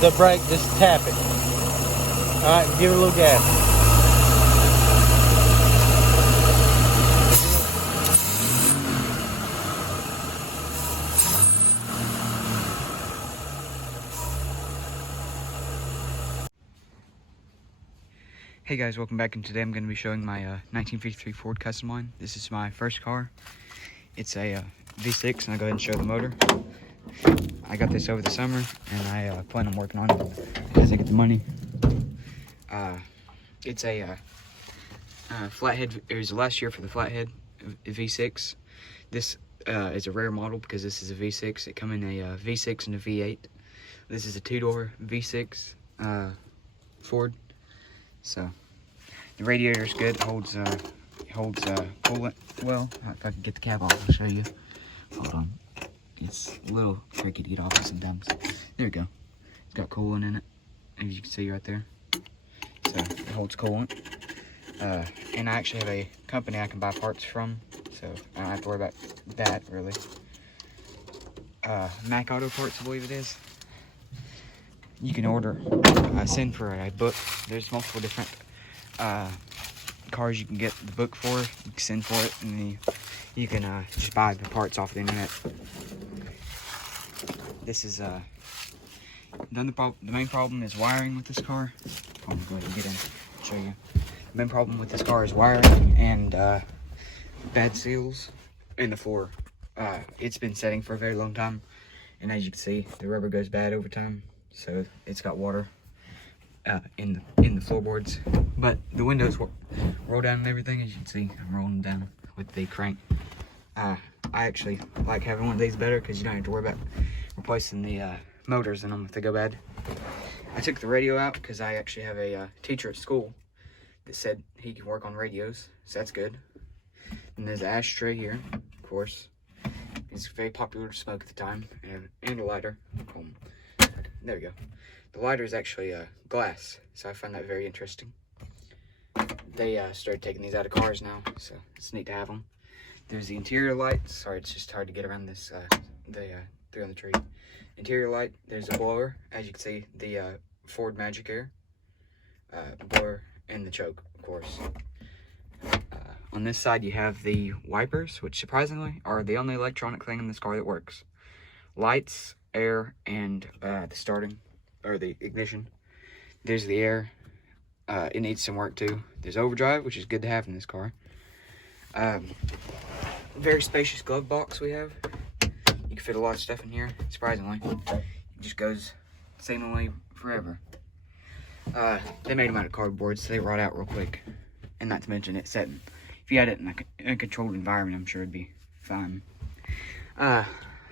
the brake, just tap it. Alright, give it a little gas. Hey guys, welcome back, and today I'm going to be showing my 1953 Ford Customline. This is my first car. It's a V6, and I'll go ahead and show the motor. I got this over the summer, and I plan on working on it as I get the money. It's a flathead. It was last year for the flathead V6. This is a rare model because this is a V6. It comes in a V6 and a V8. This is a two-door V6 Ford. So the radiator is good. It holds coolant well. If I can get the cap off, I'll show you. Hold on. It's a little tricky to get off sometimes. There we go. It's got coolant in it, as you can see right there. So it holds coolant. And I actually have a company I can buy parts from, so I don't have to worry about that really. Mac Auto Parts, I believe it is. You can order, send for a book. There's multiple different cars you can get the book for. You can send for it, and then you can just buy the parts off the internet. This is the main problem is wiring with this car. I'm going to go ahead and get in and show you. The main problem with this car is wiring and bad seals in the floor. It's been setting for a very long time, and as you can see, the rubber goes bad over time. So it's got water in the floorboards, but the windows roll down and everything. As you can see, I'm rolling down with the crank. I actually like having one of these better because you don't have to worry about replacing the motors in them if they go bad. I took the radio out because I actually have a teacher at school that said he can work on radios, so that's good. And there's an ashtray here, of course. It's very popular to smoke at the time, and a lighter. There we go. The lighter is actually glass, so I find that very interesting. They started taking these out of cars now, so it's neat to have them. There's the interior lights. Sorry, it's just hard to get around this, through on the tree. Interior light, there's a blower. As you can see, the Ford Magic Air blower, and the choke, of course. On this side, you have the wipers, which surprisingly are the only electronic thing in this car that works. Lights, air, and the starting, or the ignition. There's the air. It needs some work too. There's overdrive, which is good to have in this car. Very spacious glove box we have. You can fit a lot of stuff in here, surprisingly. It just goes seemingly forever. They made them out of cardboard, so they rot out real quick. And not to mention it's setting. If you had it in a controlled environment, I'm sure it'd be fine.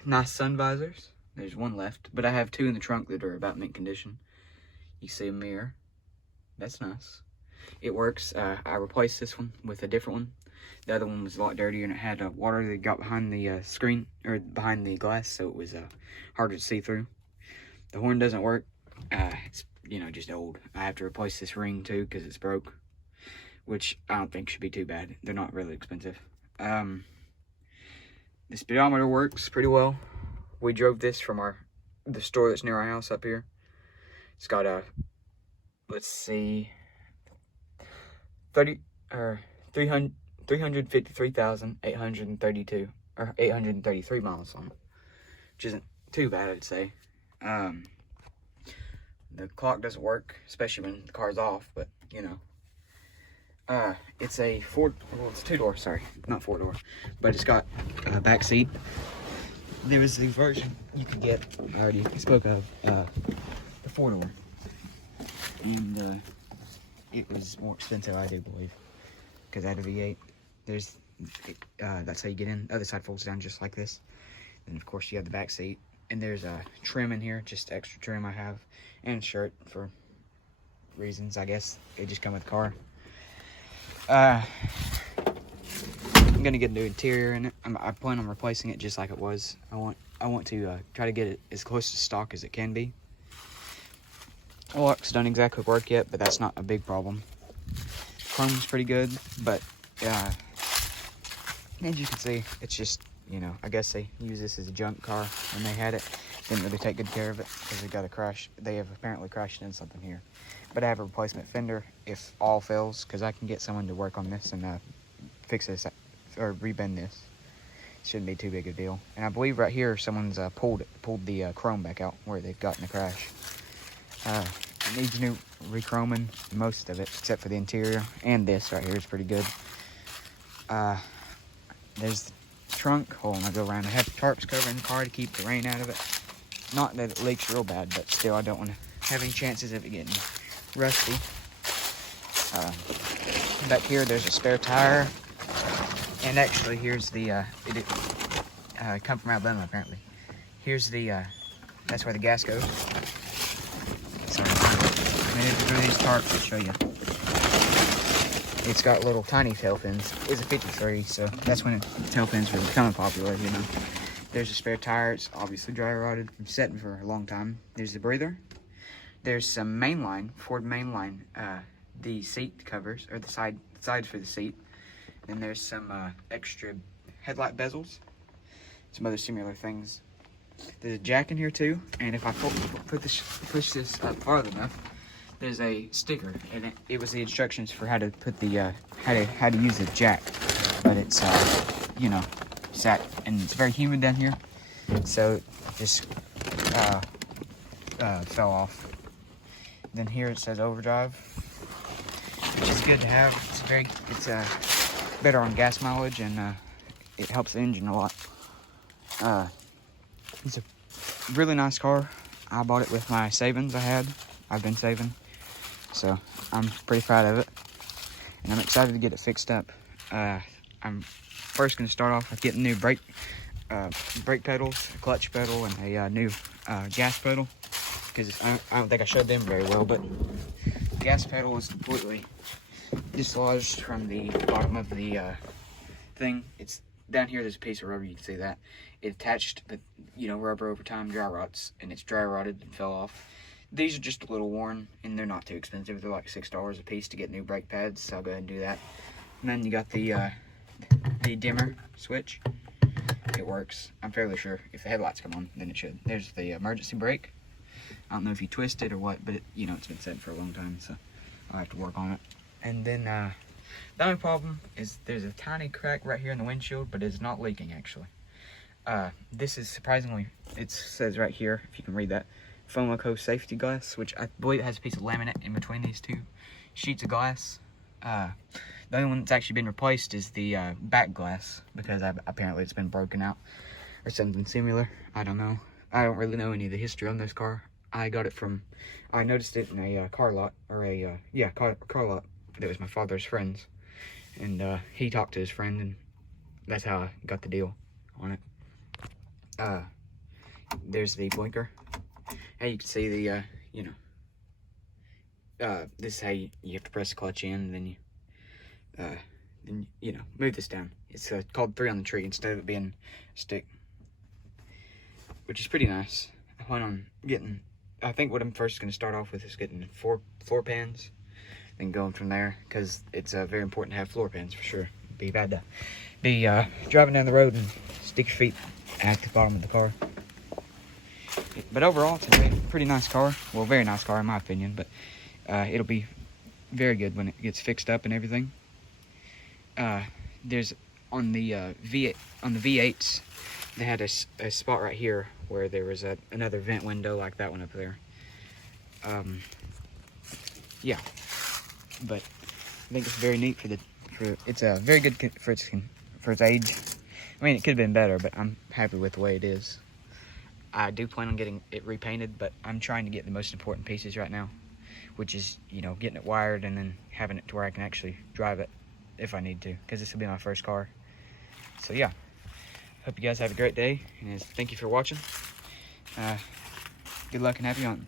Nice sun visors. There's one left, but I have two in the trunk that are about mint condition. You see a mirror. That's nice. It works. I replaced this one with a different one. The other one was a lot dirtier, and it had water that got behind the screen, or behind the glass, so it was harder to see through. The horn doesn't work. It's, just old. I have to replace this ring too because it's broke, which I don't think should be too bad. They're not really expensive. The speedometer works pretty well. We drove this from the store that's near our house up here. It's got a, let's see, 353,832 or 833 miles on it, which isn't too bad, I'd say. The clock doesn't work, especially when the car's off, but it's a it's a two-door, sorry, not four-door, but it's got a back seat. There was the version you could get, I already spoke of, the four-door, and it was more expensive, I do believe, because I had a V8. That's how you get in. The other side folds down just like this, and of course you have the back seat, and there's a trim in here, just extra trim I have, and a shirt for reasons, I guess. It just come with the car. I'm gonna get a new interior in it. I plan on replacing it just like it was. I want to try to get it as close to stock as it can be. The locks don't exactly work yet, but that's not a big problem. Chrome's pretty good, but as you can see, it's just, I guess they use this as a junk car when they had it. Didn't really take good care of it because they got a crash. They have apparently crashed into something here. But I have a replacement fender if all fails, because I can get someone to work on this and fix this or rebend this. Shouldn't be too big a deal. And I believe right here someone's pulled the chrome back out where they've gotten a crash. It needs new re-chroming, most of it, except for the interior. And this right here is pretty good. There's the trunk. Hold on, I'll go around. I have tarps covering the car to keep the rain out of it. Not that it leaks real bad, but still I don't want to have any chances of it getting rusty. Back here there's a spare tire. And actually here's the, it come from Alabama apparently. Here's the, that's where the gas goes. So, I'm going to through these tarps to show you. It's got little tiny tail fins. It's a 53, so that's when tail fins were becoming popular, you know. There's a spare tire. It's obviously dry rotted from setting for a long time. There's the breather. There's some mainline, Ford mainline, the seat covers, or the sides for the seat. And there's some extra headlight bezels. Some other similar things. There's a jack in here too, and if I push this up farther enough, there's a sticker, and it was the instructions for how to put the how to use the jack. But it's you know, sat, and it's very humid down here, so it just fell off. Then here it says overdrive, which is good to have. It's better on gas mileage, and it helps the engine a lot. It's a really nice car. I bought it with my savings I've been saving, so I'm pretty proud of it, and I'm excited to get it fixed up. I'm first going to start off with getting new brake pedals, a clutch pedal, and a new gas pedal, because I don't think I showed them very well, but the gas pedal is completely dislodged from the bottom of the thing. It's down here. There's a piece of rubber, you can see that. It attached, but you know, rubber over time dry rots, and it's dry rotted and fell off. These are just a little worn, and they're not too expensive. They're like $6 a piece to get new brake pads, so I'll go ahead and do that. And then you got the dimmer switch. It works, I'm fairly sure. If the headlights come on, then it should. There's the emergency brake. I don't know if you twist it or what, but you know, it's been set for a long time, so I'll have to work on it. And then the only problem is there's a tiny crack right here in the windshield, but it's not leaking actually. This is surprisingly, it says right here, if you can read that, Fomaco safety glass, which I believe has a piece of laminate in between these two sheets of glass. The only one that's actually been replaced is the back glass, because apparently it's been broken out or something similar. I don't know. I don't really know any of the history on this car. I noticed it in a car lot, or a car lot. That was my father's friend's, and he talked to his friend, and that's how I got the deal on it. There's the blinker. And you can see the this is how you have to press the clutch in, and then you know, move this down. It's called 3 on the tree instead of it being a stick, which is pretty nice. I plan on getting, I think what I'm first going to start off with is getting 4 floor pans, then going from there, because it's very important to have floor pans for sure. It'd be bad to be driving down the road and stick your feet at the bottom of the car. But overall, it's a pretty nice car. Well, very nice car in my opinion, but it'll be very good when it gets fixed up and everything. There's on the V8s, they had a spot right here where there was another vent window like that one up there. Yeah, but I think it's very neat it's very good for its age. I mean, it could have been better, but I'm happy with the way it is. I do plan on getting it repainted, but I'm trying to get the most important pieces right now, which is, you know, getting it wired and then having it to where I can actually drive it if I need to, because this will be my first car. So yeah, hope you guys have a great day, and thank you for watching. Good luck and happy hunting.